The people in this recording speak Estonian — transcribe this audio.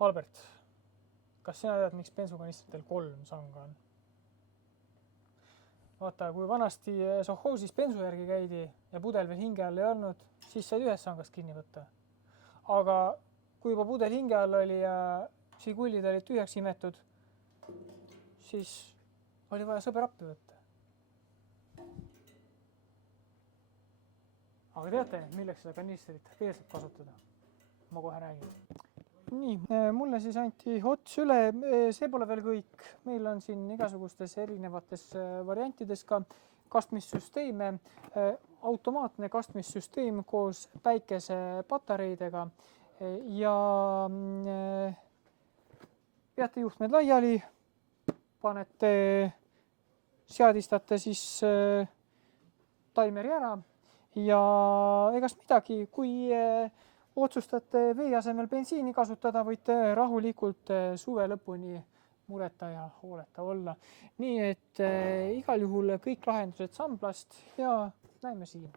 Albert, kas sina tead, miks bensukanistritel 3 sanga on? Vaata, kui vanasti sovhoosis bensu järgi käidi ja pudel veel hinge all ei olnud, siis said ühest sangast kinni võtta. Aga kui juba pudel hinge all oli ja sigullid olid tühjaks imetud, siis oli vaja sõber appi võtta. Aga teate, milleks seda kanistrit veel saab kasutada? Ma kohe räägin. Nii, mulle siis anti ots üle, see pole veel kõik. Meil on siin igasugustes erinevates variantides ka kastmissüsteeme, automaatne kastmissüsteem koos päikesepatareidega ja peate juhtmed laiali, panete, seadistate siis taimeri ära ja egast midagi, kui otsustate vee asemel bensiini kasutada, võite rahulikult suve lõpuni mureta ja hooleta olla. Nii et igal juhul kõik lahendused Samblast ja näeme siin.